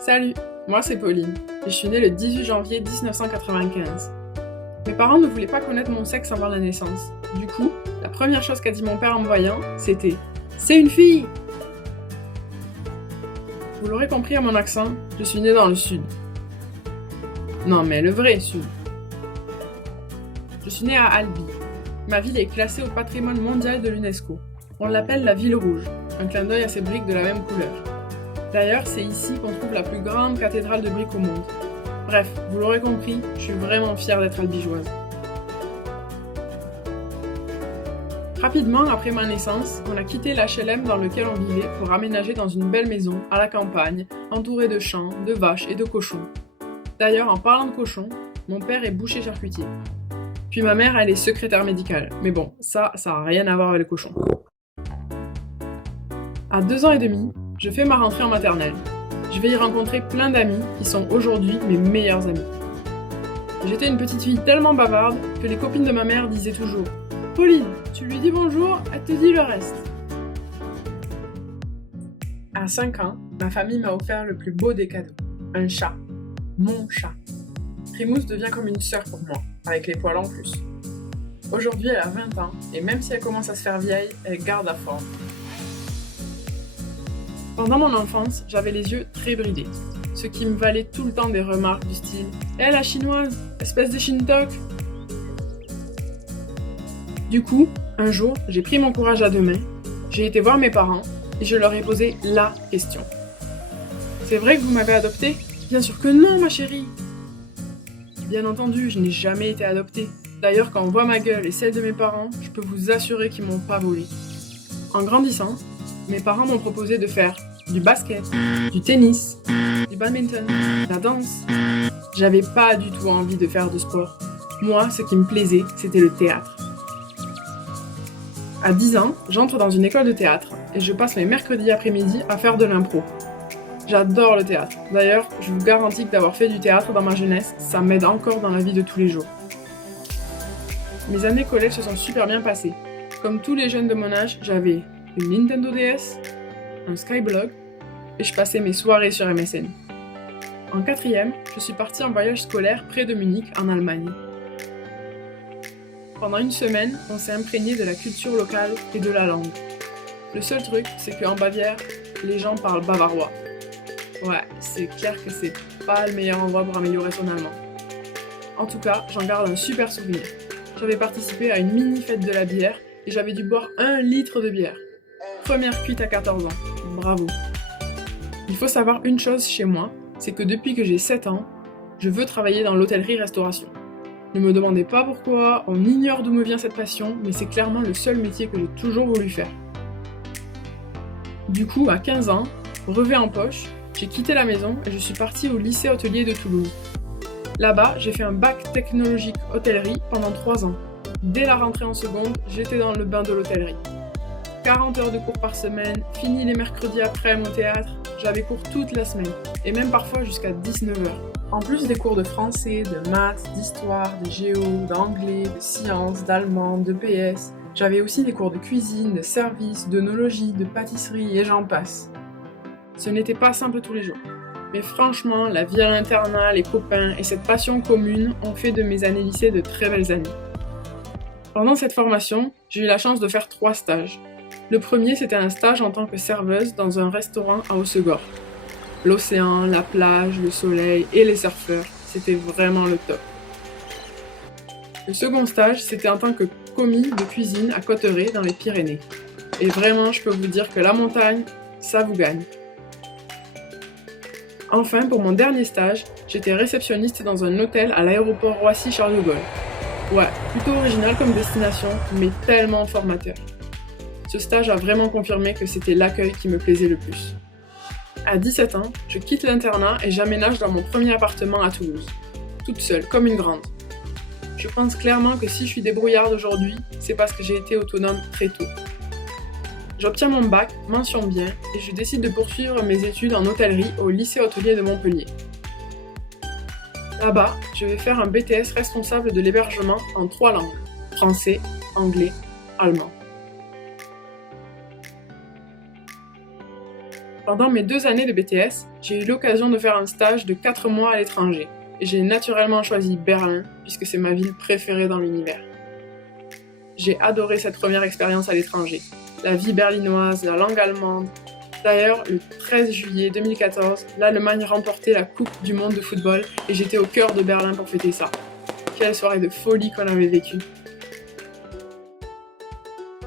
Salut, moi c'est Pauline, et je suis née le 18 janvier 1995. Mes parents ne voulaient pas connaître mon sexe avant la naissance. Du coup, la première chose qu'a dit mon père en me voyant, c'était « C'est une fille !» Vous l'aurez compris à mon accent, je suis née dans le sud. Non mais le vrai sud. Je suis née à Albi. Ma ville est classée au patrimoine mondial de l'UNESCO. On l'appelle la ville rouge, un clin d'œil à ces briques de la même couleur. D'ailleurs, c'est ici qu'on trouve la plus grande cathédrale de briques au monde. Bref, vous l'aurez compris, je suis vraiment fière d'être albigeoise. Rapidement après ma naissance, on a quitté l'HLM dans lequel on vivait pour aménager dans une belle maison, à la campagne, entourée de champs, de vaches et de cochons. D'ailleurs, en parlant de cochons, mon père est boucher charcutier. Puis ma mère, elle est secrétaire médicale. Mais bon, ça n'a rien à voir avec les cochons. À 2 ans et demi, je fais ma rentrée en maternelle. Je vais y rencontrer plein d'amis qui sont aujourd'hui mes meilleurs amis. J'étais une petite fille tellement bavarde que les copines de ma mère disaient toujours « Pauline, tu lui dis bonjour, elle te dit le reste ». À 5 ans, ma famille m'a offert le plus beau des cadeaux, un chat. Mon chat. Rimousse devient comme une sœur pour moi, avec les poils en plus. Aujourd'hui, elle a 20 ans, et même si elle commence à se faire vieille, elle garde la forme. Pendant mon enfance, j'avais les yeux très bridés, ce qui me valait tout le temps des remarques du style « Eh la chinoise, espèce de shintok !» Du coup, un jour, j'ai pris mon courage à 2 mains, j'ai été voir mes parents et je leur ai posé la question. « C'est vrai que vous m'avez adoptée ? Bien sûr que non, ma chérie !» Bien entendu, je n'ai jamais été adoptée. D'ailleurs, quand on voit ma gueule et celle de mes parents, je peux vous assurer qu'ils m'ont pas volée. En grandissant, mes parents m'ont proposé de faire du basket, du tennis, du badminton, de la danse. J'avais pas du tout envie de faire de sport. Moi, ce qui me plaisait, c'était le théâtre. À 10 ans, j'entre dans une école de théâtre et je passe mes mercredis après-midi à faire de l'impro. J'adore le théâtre. D'ailleurs, je vous garantis que d'avoir fait du théâtre dans ma jeunesse, ça m'aide encore dans la vie de tous les jours. Mes années collège se sont super bien passées. Comme tous les jeunes de mon âge, j'avais une Nintendo DS, un Skyblog, et je passais mes soirées sur MSN. En 4e, je suis partie en voyage scolaire près de Munich, en Allemagne. Pendant une semaine, on s'est imprégné de la culture locale et de la langue. Le seul truc, c'est qu'en Bavière, les gens parlent bavarois. Ouais, c'est clair que c'est pas le meilleur endroit pour améliorer son allemand. En tout cas, j'en garde un super souvenir. J'avais participé à une mini fête de la bière et j'avais dû boire 1 litre de bière. Première cuite à 14 ans. Bravo. Il faut savoir une chose chez moi, c'est que depuis que j'ai 7 ans, je veux travailler dans l'hôtellerie-restauration. Ne me demandez pas pourquoi, on ignore d'où me vient cette passion, mais c'est clairement le seul métier que j'ai toujours voulu faire. Du coup, à 15 ans, brevet en poche, j'ai quitté la maison et je suis partie au lycée hôtelier de Toulouse. Là-bas, j'ai fait un bac technologique hôtellerie pendant 3 ans. Dès la rentrée en seconde, j'étais dans le bain de l'hôtellerie. 40 heures de cours par semaine, fini les mercredis après mon théâtre, j'avais cours toute la semaine, et même parfois jusqu'à 19 heures. En plus des cours de français, de maths, d'histoire, de géo, d'anglais, de sciences, d'allemand, de PS, j'avais aussi des cours de cuisine, de service, d'œnologie, de pâtisserie et j'en passe. Ce n'était pas simple tous les jours. Mais franchement, la vie à l'internat, les copains et cette passion commune ont fait de mes années lycée de très belles années. Pendant cette formation, j'ai eu la chance de faire 3 stages. Le premier, c'était un stage en tant que serveuse dans un restaurant à Hossegor. L'océan, la plage, le soleil et les surfeurs, c'était vraiment le top. Le second stage, c'était en tant que commis de cuisine à Cotteret dans les Pyrénées. Et vraiment, je peux vous dire que la montagne, ça vous gagne. Enfin, pour mon dernier stage, j'étais réceptionniste dans un hôtel à l'aéroport Roissy-Charles de Gaulle. Ouais, plutôt original comme destination, mais tellement formateur. Ce stage a vraiment confirmé que c'était l'accueil qui me plaisait le plus. À 17 ans, je quitte l'internat et j'aménage dans mon premier appartement à Toulouse. Toute seule, comme une grande. Je pense clairement que si je suis débrouillarde aujourd'hui, c'est parce que j'ai été autonome très tôt. J'obtiens mon bac, mention bien, et je décide de poursuivre mes études en hôtellerie au lycée hôtelier de Montpellier. Là-bas, je vais faire un BTS responsable de l'hébergement en 3 langues, français, anglais, allemand. Pendant mes 2 années de BTS, j'ai eu l'occasion de faire un stage de 4 mois à l'étranger, et j'ai naturellement choisi Berlin, puisque c'est ma ville préférée dans l'univers. J'ai adoré cette première expérience à l'étranger, la vie berlinoise, la langue allemande. D'ailleurs, le 13 juillet 2014, l'Allemagne remportait la Coupe du monde de football, et j'étais au cœur de Berlin pour fêter ça. Quelle soirée de folie qu'on avait vécue.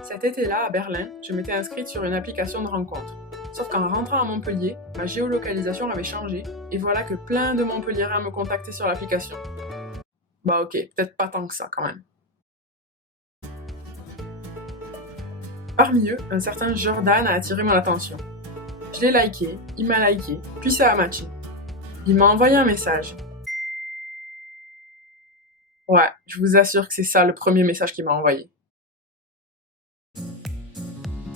Cet été-là, à Berlin, je m'étais inscrite sur une application de rencontre. Sauf qu'en rentrant à Montpellier, ma géolocalisation avait changé, et voilà que plein de Montpelliérains me contactaient sur l'application. Bah ok, peut-être pas tant que ça quand même. Parmi eux, un certain Jordan a attiré mon attention. Je l'ai liké, il m'a liké, puis ça a matché. Il m'a envoyé un message. Ouais, je vous assure que c'est ça le premier message qu'il m'a envoyé.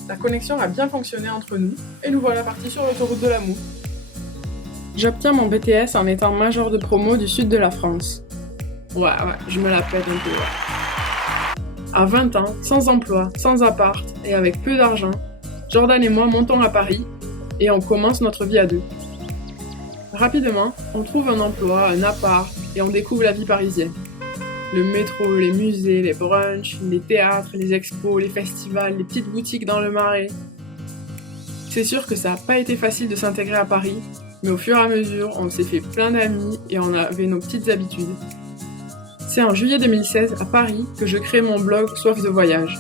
La connexion a bien fonctionné entre nous, et nous voilà partis sur l'autoroute de l'amour. J'obtiens mon BTS en étant major de promo du sud de la France. Ouais, je me la pète un peu, ouais. À 20 ans, sans emploi, sans appart, et avec peu d'argent, Jordan et moi montons à Paris, et on commence notre vie à deux. Rapidement, on trouve un emploi, un appart, et on découvre la vie parisienne. Le métro, les musées, les brunchs, les théâtres, les expos, les festivals, les petites boutiques dans le Marais. C'est sûr que ça n'a pas été facile de s'intégrer à Paris, mais au fur et à mesure, on s'est fait plein d'amis et on avait nos petites habitudes. C'est en juillet 2016, à Paris, que je crée mon blog Soif de voyage.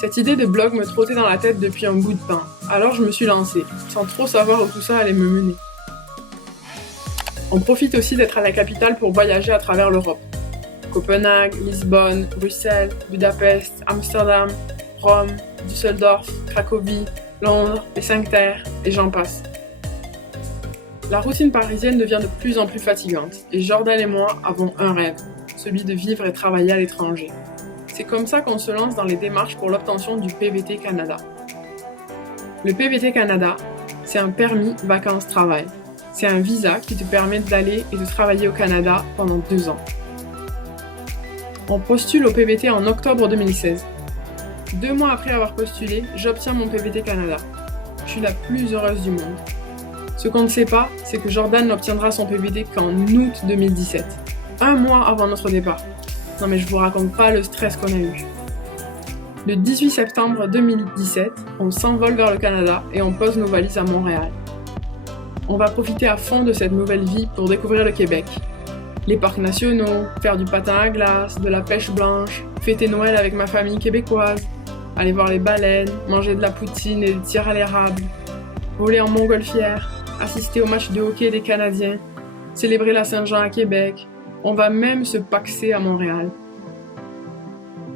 Cette idée de blog me trottait dans la tête depuis un bout de temps, alors je me suis lancée, sans trop savoir où tout ça allait me mener. On profite aussi d'être à la capitale pour voyager à travers l'Europe. Copenhague, Lisbonne, Bruxelles, Budapest, Amsterdam, Rome, Düsseldorf, Cracovie, Londres, les 5 Terres, et j'en passe. La routine parisienne devient de plus en plus fatigante, et Jordan et moi avons un rêve, celui de vivre et travailler à l'étranger. C'est comme ça qu'on se lance dans les démarches pour l'obtention du PVT Canada. Le PVT Canada, c'est un permis vacances-travail. C'est un visa qui te permet d'aller et de travailler au Canada pendant 2 ans. On postule au PVT en octobre 2016. 2 mois après avoir postulé, j'obtiens mon PVT Canada. Je suis la plus heureuse du monde. Ce qu'on ne sait pas, c'est que Jordan n'obtiendra son PVT qu'en août 2017. 1 mois avant notre départ. Non mais je vous raconte pas le stress qu'on a eu. Le 18 septembre 2017, on s'envole vers le Canada et on pose nos valises à Montréal. On va profiter à fond de cette nouvelle vie pour découvrir le Québec. Les parcs nationaux, faire du patin à glace, de la pêche blanche, fêter Noël avec ma famille québécoise, aller voir les baleines, manger de la poutine et des tirs à l'érable, voler en montgolfière, assister au match de hockey des Canadiens, célébrer la Saint-Jean à Québec. On va même se paxer à Montréal.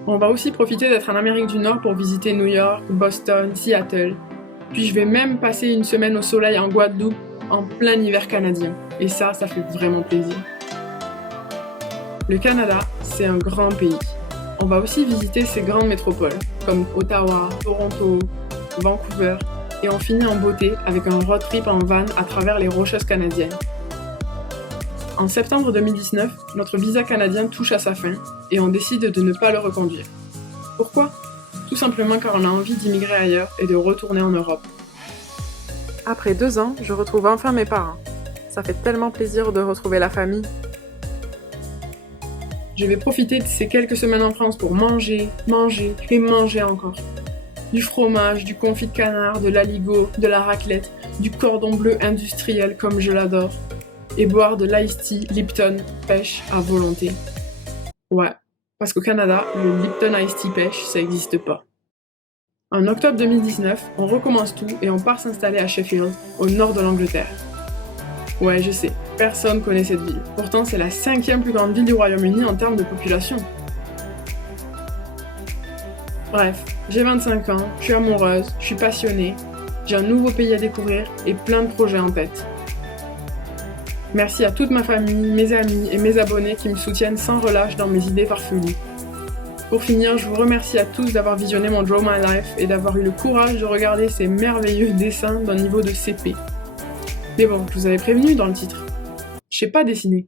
On va aussi profiter d'être en Amérique du Nord pour visiter New York, Boston, Seattle. Puis je vais même passer une semaine au soleil en Guadeloupe en plein hiver canadien. Et ça fait vraiment plaisir. Le Canada, c'est un grand pays. On va aussi visiter ses grandes métropoles, comme Ottawa, Toronto, Vancouver, et on finit en beauté avec un road trip en van à travers les Rocheuses canadiennes. En septembre 2019, notre visa canadien touche à sa fin et on décide de ne pas le reconduire. Pourquoi ? Tout simplement car on a envie d'immigrer ailleurs et de retourner en Europe. Après 2 ans, je retrouve enfin mes parents. Ça fait tellement plaisir de retrouver la famille. Je vais profiter de ces quelques semaines en France pour manger et manger encore. Du fromage, du confit de canard, de l'aligot, de la raclette, du cordon bleu industriel comme je l'adore. Et boire de l'iced tea Lipton pêche à volonté. Ouais, parce qu'au Canada, le Lipton Iced Tea pêche, ça n'existe pas. En octobre 2019, on recommence tout et on part s'installer à Sheffield, au nord de l'Angleterre. Ouais, je sais, personne connaît cette ville. Pourtant, c'est la 5e plus grande ville du Royaume-Uni en termes de population. Bref, j'ai 25 ans, je suis amoureuse, je suis passionnée, j'ai un nouveau pays à découvrir et plein de projets en tête. Merci à toute ma famille, mes amis et mes abonnés qui me soutiennent sans relâche dans mes idées farfelues. Pour finir, je vous remercie à tous d'avoir visionné mon Draw My Life et d'avoir eu le courage de regarder ces merveilleux dessins d'un niveau de CP. Mais bon, je vous avais prévenu dans le titre. Je sais pas dessiner.